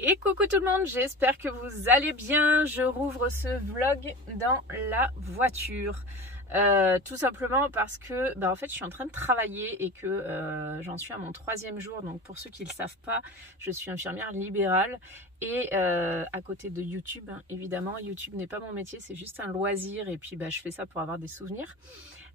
Et coucou tout le monde, j'espère que vous allez bien. Je rouvre ce vlog dans la voiture. Tout simplement parce que en fait je suis en train de travailler et que j'en suis à mon 3e jour. Donc pour ceux qui ne le savent pas, je suis infirmière libérale et à côté de YouTube, hein, évidemment. YouTube n'est pas mon métier, c'est juste un loisir et puis je fais ça pour avoir des souvenirs.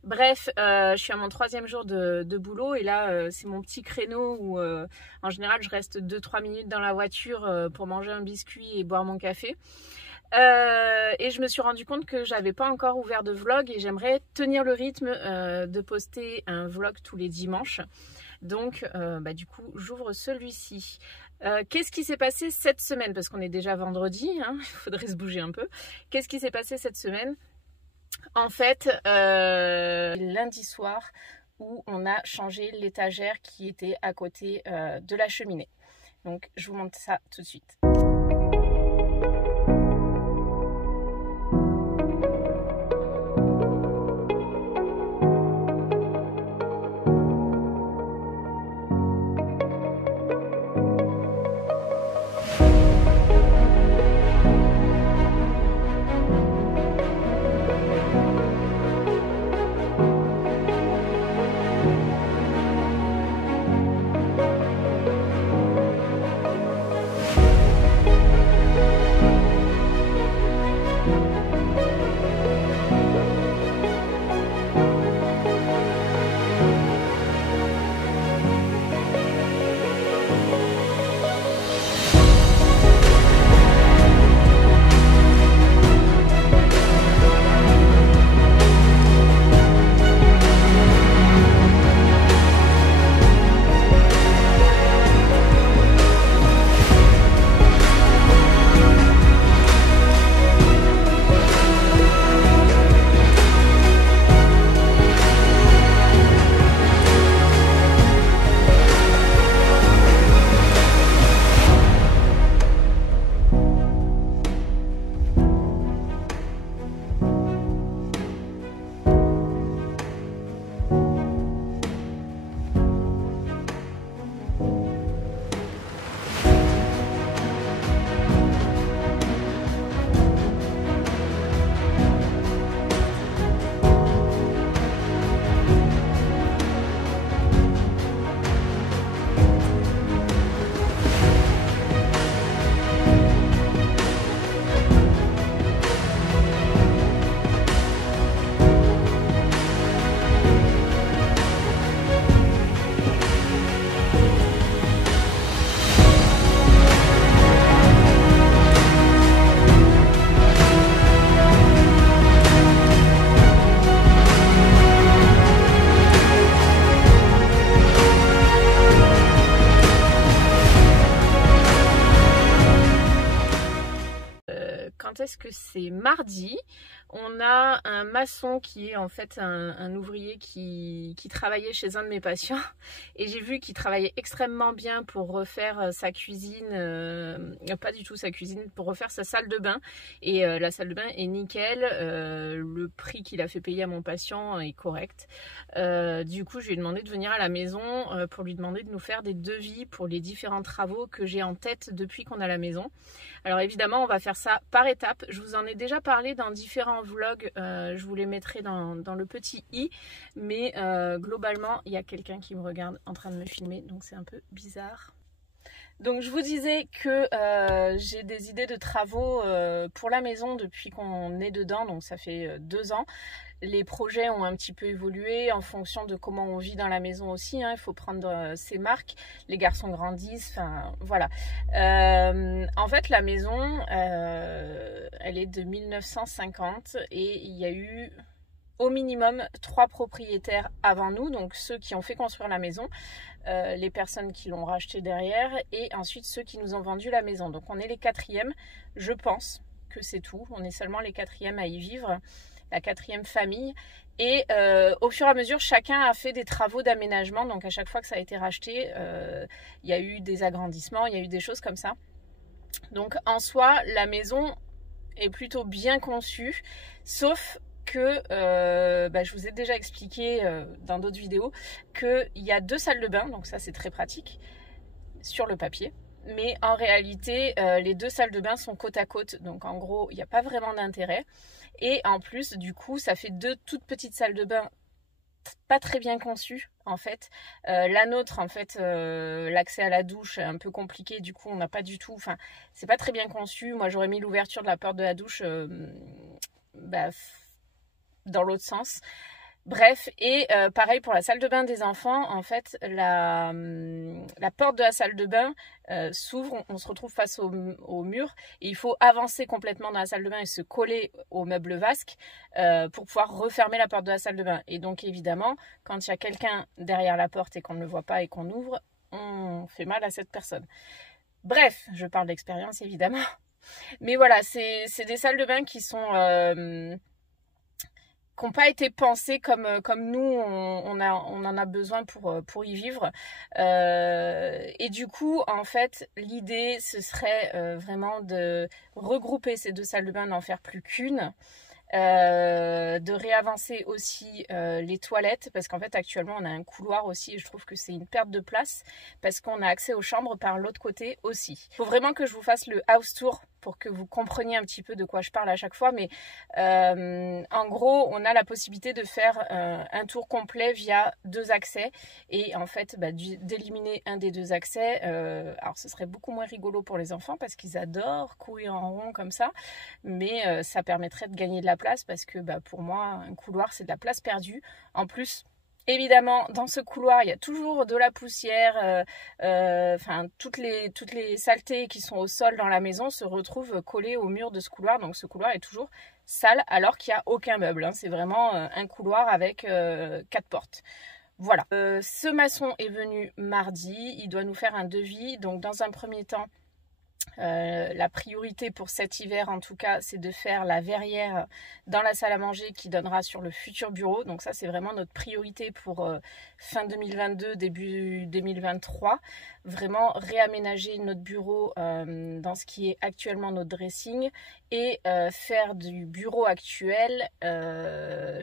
Bref, je suis à mon 3e jour de boulot et là c'est mon petit créneau où en général je reste 2-3 minutes dans la voiture pour manger un biscuit et boire mon café. Et je me suis rendu compte que j'avais pas encore ouvert de vlog et j'aimerais tenir le rythme de poster un vlog tous les dimanches. Donc du coup j'ouvre celui-ci. Qu'est-ce qui s'est passé cette semaine? Parce qu'on est déjà vendredi, hein, il faudrait se bouger un peu. Qu'est-ce qui s'est passé cette semaine? En fait, lundi soir où on a changé l'étagère qui était à côté de la cheminée. Donc je vous montre ça tout de suite. Est-ce que c'est mardi? On a un maçon qui est en fait un ouvrier qui travaillait chez un de mes patients et j'ai vu qu'il travaillait extrêmement bien pour refaire sa cuisine, pas du tout sa cuisine, pour refaire sa salle de bain et la salle de bain est nickel, le prix qu'il a fait payer à mon patient est correct. Du coup je lui ai demandé de venir à la maison pour lui demander de nous faire des devis pour les différents travaux que j'ai en tête depuis qu'on a la maison. Alors évidemment on va faire ça par étapes, je vous en ai déjà parlé dans différents vlogs, je vous les mettrai dans le petit i, mais globalement il y a quelqu'un qui me regarde en train de me filmer, donc c'est un peu bizarre. Donc je vous disais que j'ai des idées de travaux pour la maison depuis qu'on est dedans, donc ça fait 2 ans. Les projets ont un petit peu évolué en fonction de comment on vit dans la maison aussi, hein. Il faut prendre ses marques, les garçons grandissent, enfin voilà. En fait la maison, elle est de 1950 et il y a eu au minimum 3 propriétaires avant nous, donc ceux qui ont fait construire la maison, les personnes qui l'ont racheté derrière et ensuite ceux qui nous ont vendu la maison. Donc on est les 4e, je pense que c'est tout, on est seulement les 4e à y vivre, la 4e famille. Et au fur et à mesure, chacun a fait des travaux d'aménagement. Donc à chaque fois que ça a été racheté, il y a eu des agrandissements, il y a eu des choses comme ça. Donc en soi, la maison est plutôt bien conçue, sauf que je vous ai déjà expliqué dans d'autres vidéos qu'il y a 2 salles de bain, donc ça c'est très pratique sur le papier. mais en réalité, les deux salles de bain sont côte à côte. Donc en gros, il n'y a pas vraiment d'intérêt. Et en plus, du coup, ça fait deux toutes petites salles de bain pas très bien conçues en fait. La nôtre, en fait, l'accès à la douche est un peu compliqué. Du coup, on n'a pas du tout... Enfin, c'est pas très bien conçu. Moi, j'aurais mis l'ouverture de la porte de la douche dans l'autre sens. Bref, et pareil pour la salle de bain des enfants, en fait, la porte de la salle de bain s'ouvre, on se retrouve face au mur, et il faut avancer complètement dans la salle de bain et se coller au meuble vasque pour pouvoir refermer la porte de la salle de bain. Et donc évidemment, quand il y a quelqu'un derrière la porte et qu'on ne le voit pas et qu'on ouvre, on fait mal à cette personne. Bref, je parle d'expérience évidemment. Mais voilà, c'est des salles de bain qui sont... qui n'ont pas été pensés comme nous, on en a besoin pour y vivre. Et du coup, en fait, l'idée, ce serait vraiment de regrouper ces deux salles de bain, n'en faire plus qu'une. De réavancer aussi les toilettes, parce qu'en fait actuellement on a un couloir aussi et je trouve que c'est une perte de place parce qu'on a accès aux chambres par l'autre côté aussi. Il faut vraiment que je vous fasse le house tour pour que vous compreniez un petit peu de quoi je parle à chaque fois, mais en gros on a la possibilité de faire un tour complet via deux accès et en fait d'éliminer un des deux accès. Alors ce serait beaucoup moins rigolo pour les enfants parce qu'ils adorent courir en rond comme ça, mais ça permettrait de gagner de la place parce que pour moi un couloir c'est de la place perdue. En plus évidemment dans ce couloir il y a toujours de la poussière, enfin toutes les saletés qui sont au sol dans la maison se retrouvent collées au mur de ce couloir, donc ce couloir est toujours sale alors qu'il n'y a aucun meuble, hein. C'est vraiment un couloir avec 4 portes. Voilà, ce maçon est venu mardi, il doit nous faire un devis, donc dans un premier temps la priorité pour cet hiver en tout cas c'est de faire la verrière dans la salle à manger qui donnera sur le futur bureau, donc ça c'est vraiment notre priorité pour fin 2022 début 2023, vraiment réaménager notre bureau dans ce qui est actuellement notre dressing et faire du bureau actuel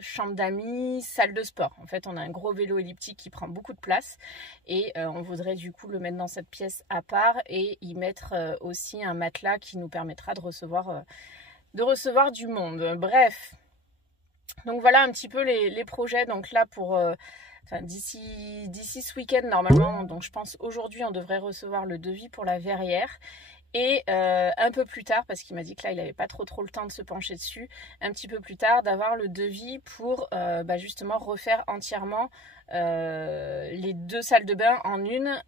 chambre d'amis, salle de sport. En fait on a un gros vélo elliptique qui prend beaucoup de place et on voudrait du coup le mettre dans cette pièce à part et y mettre aussi un matelas qui nous permettra de recevoir du monde. Bref, donc voilà un petit peu les projets. Donc là pour d'ici ce week-end normalement, donc je pense aujourd'hui on devrait recevoir le devis pour la verrière. Et un peu plus tard, parce qu'il m'a dit que là il n'avait pas trop le temps de se pencher dessus, un petit peu plus tard d'avoir le devis pour justement refaire entièrement les deux salles de bain en une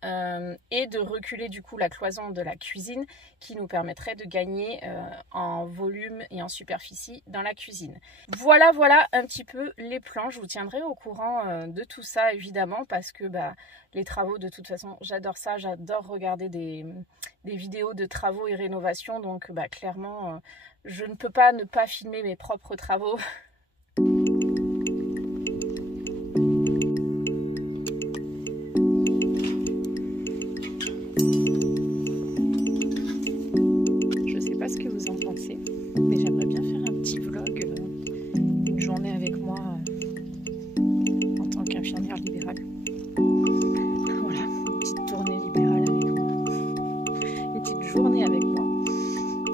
et de reculer du coup la cloison de la cuisine qui nous permettrait de gagner en volume et en superficie dans la cuisine. Voilà un petit peu les plans. Je vous tiendrai au courant de tout ça évidemment parce que les travaux de toute façon j'adore ça, j'adore regarder des vidéos de travaux et rénovations, donc clairement je ne peux pas ne pas filmer mes propres travaux. Je sais pas ce que vous en pensez, mais j'aimerais bien faire un petit vlog, une journée avec moi en tant qu'infirmière libérale. Voilà, une petite tournée libérale avec moi. Une petite journée avec moi.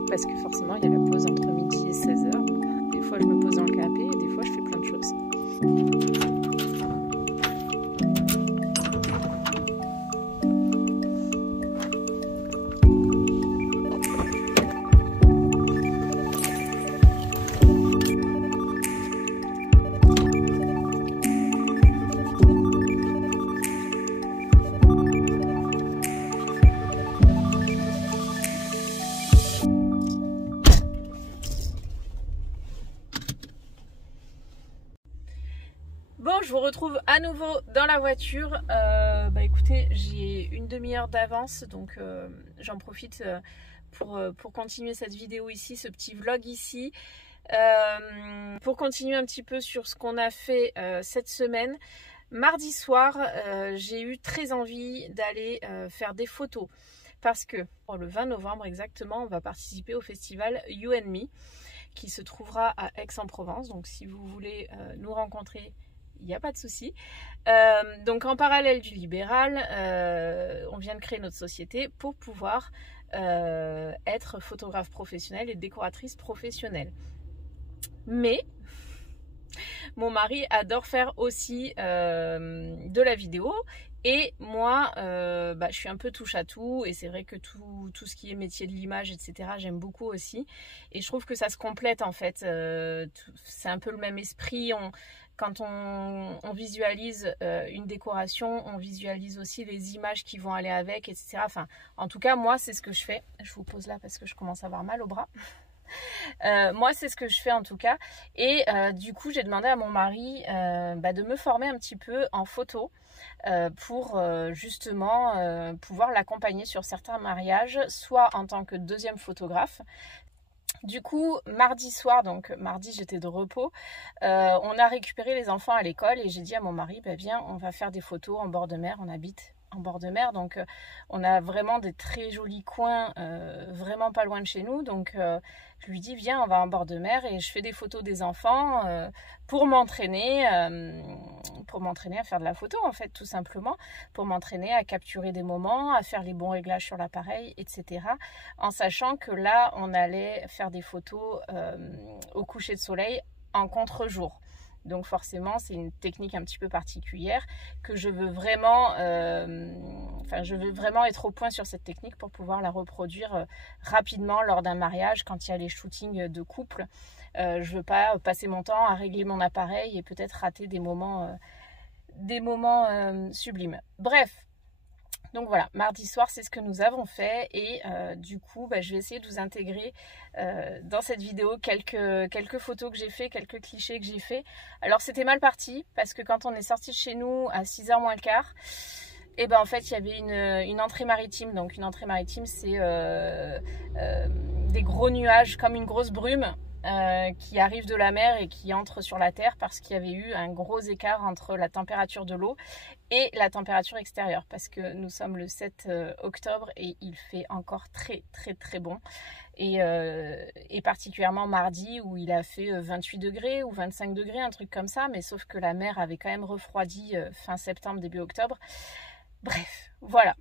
Parce que forcément, il y a la pause entre midi et 16h. Des fois, je me pose dans le canapé et des fois, je fais plein de choses. Bon, je vous retrouve à nouveau dans la voiture. Écoutez, j'ai une demi-heure d'avance, donc j'en profite pour continuer cette vidéo ici, ce petit vlog ici. Pour continuer un petit peu sur ce qu'on a fait cette semaine. Mardi soir, j'ai eu très envie d'aller faire des photos parce que le 20 novembre exactement, on va participer au festival You and Me qui se trouvera à Aix-en-Provence. Donc si vous voulez nous rencontrer, il n'y a pas de souci. Donc en parallèle du libéral, on vient de créer notre société pour pouvoir être photographe professionnelle et décoratrice professionnelle. Mais mon mari adore faire aussi de la vidéo. Et moi, je suis un peu touche à tout, et c'est vrai que tout ce qui est métier de l'image, etc., j'aime beaucoup aussi. Et je trouve que ça se complète en fait. C'est un peu le même esprit. Quand on visualise une décoration, on visualise aussi les images qui vont aller avec, etc. Enfin, en tout cas, moi, c'est ce que je fais. Je vous pose là parce que je commence à avoir mal au bras. Moi c'est ce que je fais en tout cas, et du coup j'ai demandé à mon mari de me former un petit peu en photo pour justement pouvoir l'accompagner sur certains mariages, soit en tant que deuxième photographe. Du coup, mardi soir, donc mardi j'étais de repos, on a récupéré les enfants à l'école et j'ai dit à mon mari, viens, on va faire des photos en bord de mer. On habite en bord de mer, donc on a vraiment des très jolis coins vraiment pas loin de chez nous, donc je lui dis viens, on va en bord de mer, et je fais des photos des enfants pour m'entraîner à faire de la photo en fait, tout simplement, pour m'entraîner à capturer des moments, à faire les bons réglages sur l'appareil, etc., en sachant que là on allait faire des photos au coucher de soleil en contre-jour. Donc forcément, c'est une technique un petit peu particulière que je veux vraiment, je veux vraiment être au point sur cette technique pour pouvoir la reproduire rapidement lors d'un mariage, quand il y a les shootings de couple. Je veux pas passer mon temps à régler mon appareil et peut-être rater des moments sublimes. Bref. Donc voilà, mardi soir, c'est ce que nous avons fait, et du coup, je vais essayer de vous intégrer dans cette vidéo quelques photos que j'ai fait, quelques clichés que j'ai fait. Alors c'était mal parti, parce que quand on est sorti de chez nous à 6h moins le quart, et en fait il y avait une entrée maritime. Donc une entrée maritime, c'est des gros nuages comme une grosse brume qui arrive de la mer et qui entre sur la terre, parce qu'il y avait eu un gros écart entre la température de l'eau et la température extérieure, parce que nous sommes le 7 octobre et il fait encore très très très bon, et particulièrement mardi où il a fait 28 degrés ou 25 degrés, un truc comme ça, mais sauf que la mer avait quand même refroidi fin septembre, début octobre. Bref, voilà.